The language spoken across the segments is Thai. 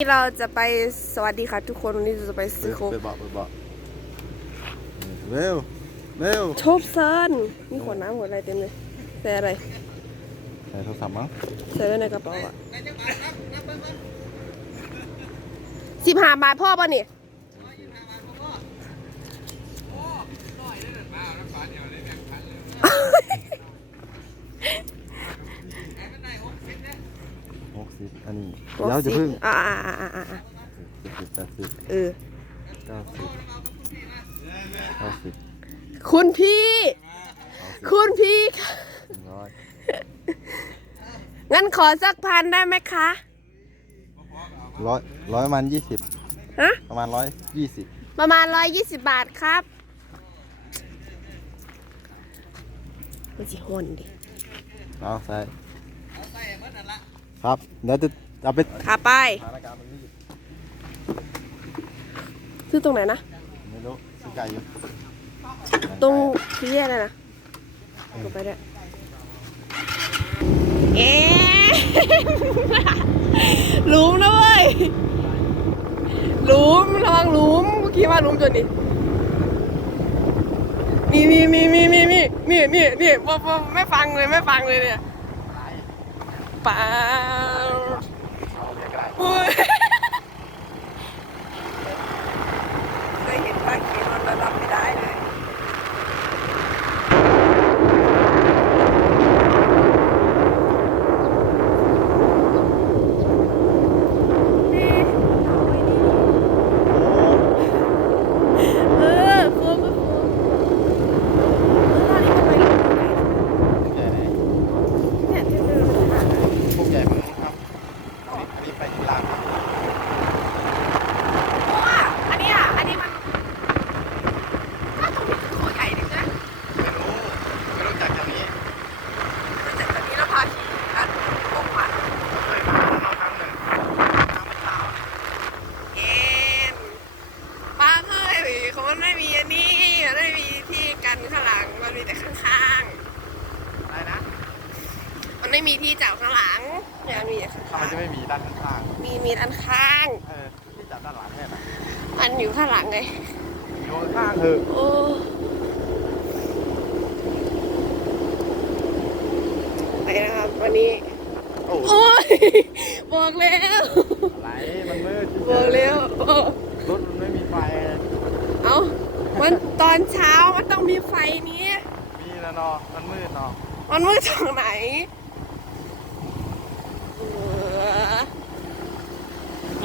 นี่เราจะไปสวัสดีค่ะทุกคนวันนี้เราจะไปซื้อโค้กเปิดเบาะเปิดเบาะเร็วเร็วโชบเซินมีขวดน้ำขวดอะไรเต็มเลยใส่อะไรใส่โทรศัพท์มั้งใส่ไว้ในกระเป๋าอะสิบห้าบาทพ่อป่ะนี่ หกสิบ อันนี้เดี๋ยวจะพึ่งอ่าอ่าอ่าอ่าอ่าเจ็ดสิบแปดสิบเออเก้าสิบเก้าสิบคุณพี่ คุณพี่ค่ะหนึ่งร้อยงั้นขอสักพันได้ไหมคะร้อยร้อยประมาณยี่สิบฮะประมาณร้อยยี่สิบประมาณร้อยยี่สิบบาทครับมันจะห่นดิเอาใส่ครับเดี๋ยวจะ เอาไปขาไปสถานการณ์มันรีบซื้อตรงไหนนะ ไม่รู้ซื้อไก่อยู่ตรงที่แยกเลยนะลงไปได้วยเอ๊ะ หลุมนะเว้ยหลุมระวังหลุมเมื่อกี้ว่าหลุมจนดินี่นี่นี่นี่นี่นี่นี่นี่นี่พอพอไม่ฟังเลยไม่ฟังเลยเนี่ยเปล่าอุ้ยเคยเห็นว่าเข็นรถแล้วรับไม่ได้เลย เออโค้งก็โค้งตอนนี้ก็ไป ใหญ่ไหน เนี่ยที่เดินไปหา พวกใหญ่มันครับอันนี้ไปที่ลาน เพราะว่าอันเนี้ยอันนี้มันถ้าตรงนี้คือโคใหญ่ดินะ ไม่รู้ไม่รู้จักจะมี มันจะตอนนี้เราพาขี่กันโค้งมา เคยมามาครั้งหนึ่งน้ำไม่ขาว เอ็นป้าเคยเขามันไม่มีอันนี้มันไม่มีที่กันข้างหลังมันมีแต่ข้าง อะไรนะ ๆ มันไม่มีที่จับข้างหลังเนี่ยมันมี แต่ข้างทำไมจะไม่มีด้านข้างๆมีมีด้านข้างๆเออที่จับด้านหลังเนี่ยนะมันอยู่ข้างหลังไงอยู่ข้างๆเถอะโอ้ไปนะครับวันนี้ โอ้โอ้ยบอกแล้วอะไรมันมืดบอกแล้วโอ้รถมันไม่มีไฟ เอามันตอนเช้ามันต้องมีไฟนี้ มีแล้วเนาะมันมืดเนาะมันมืดตรงไหน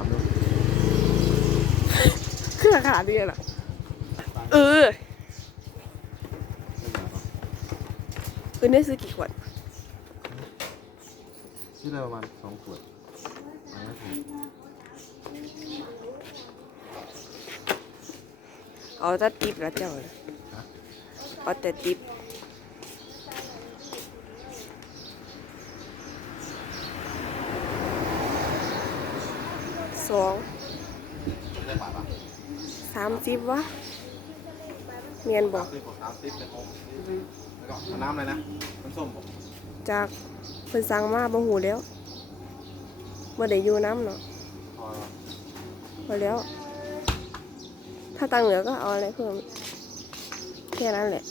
ามดูเครื่องขาดเนี่ยเหรอเออเออได้ซื้อกี่ขวดที่ได้ประมาณสองขวดเอาไม่ถูกเอาแต่ติปแล้วเจ้าน่ะเอาแต่ติป สองได้บาทป่ะสามสิบวะเมียนบอกสิบกว่าสามสิบเป็นหกแล้วก็เอาน้ำอะไรนะน้ำส้มผมจากเพิ่นสั่งมาบ่หูแล้วบ่ได้อยู่น้ำเนาะพอพอแล้ว ถ้าตังค์เหลือก็เอาอะไรเพิ่มแค่นั้นแหละ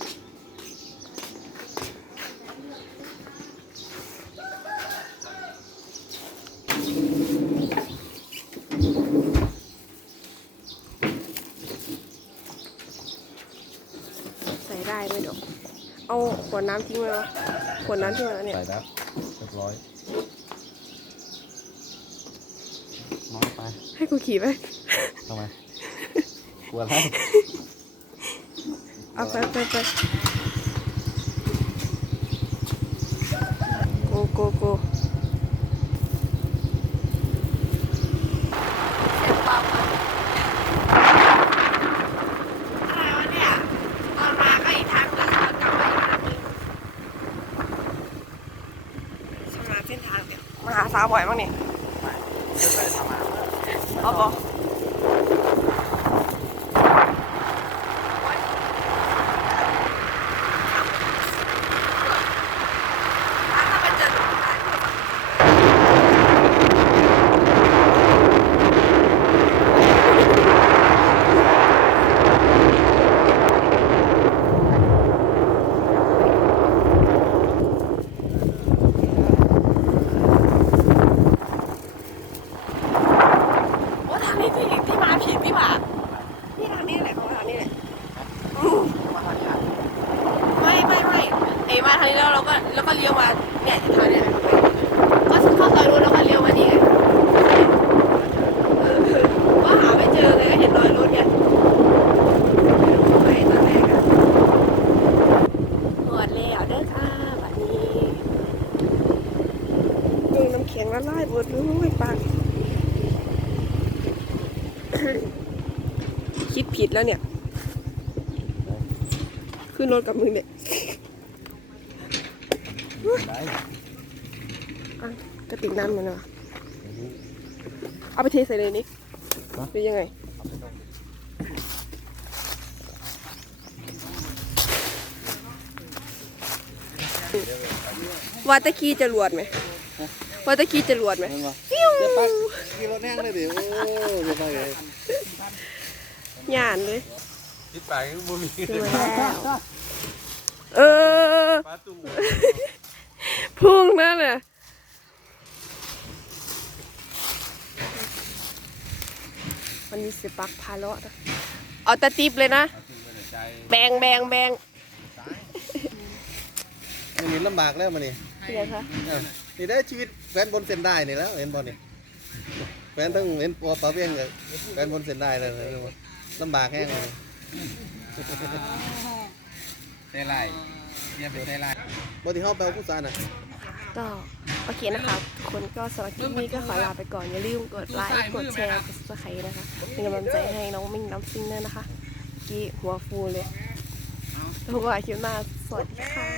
ใส่ได้ไหมดอก เอาขวดน้ำทิ้งไว้วะขวดน้ำทิ้งไว้แล้วเนี่ย ใส่แล้วเรียบร้อยน้อยไปให้กูขี่ไป ทำไมกลัวแล้วเอาไปไปไปโกโกโกเสียงปั๊บอะอะไรวะเนี่ยตอนมาก็อีกทางแล้วกลับมาอีกทางหนึงชำนาญเส้นทางเนี่ย มาหาสาวบ่อยมั้งเนี่ยเอาปะ ถ้าไปเจอหนูได้ก็แบบโอ้ทางนี้ที่ที่มาผิดนี่หว่านี่ทางนี้แหละของทางนี้แหละอืม ไม่ไม่ไม่เอยมาทางนี้แล้วเราก็แล้วก็เลี้ยวมาเนี่ยทางเนี้ยก็เข้าซอยนู้นแล้วก็เลี้ยวมานี่ไงเออว่าหาไม่เจอเลยก็เห็นรอยรถเนี่ยไปตอนแรกอะหมดแล้วเด้อค่ะบัดนี้ดูน้ำ แข็งละลายหมดเลยปังคิดผิดแล้วเนี่ย ขึ้นรถกับมึงเนี่ยได้อะกระติกน้ำมันเหรอเอาไปเทใส่เลยนี่หรือยังไงวาตะกี้จะรวดไหม วาตะกี้จะรวดไหมเห็นปะฟิวเดี๋ยวปักกินรถแห้งเลยดิโอ้เดี๋ยวไปเลยหยานเลยคิดไปก็บ่มีเออปลาตูพุ่งนั่นน่ะวันนี้สิปักพาเลาะนะเอาแตะติบเลยนะใจแบงแบงแบงมันนี่ลำบากแล้วมันนี่เดี๋ยวค่ะเอ้า นี่ได้ชีวิตแฟนบนเส้นได้นี่แล้วเห็นบอลนี่แฟนต้องเห็นปัวปลาเบี้ยงกับแฟนบนเส้นได้เลยลำบากแห้งเลยเต้ไรเนี่ยเป็นเต้ไรบอที่เขาแปลผู้สานอะก็โอเคนะคะทุกคนก็สำหรับคลิปนี้ก็ขอลาไปก่อน อย่าลืมกดไลค์ กดแชร์ กด subscribe นะคะ เป็นกำลังใจให้น้องมิ่งน้ำซิงด้วยนะคะเมื่อกี้หัวฟูเลยทุกคนคลิปหน้า สวัสดีค่ะ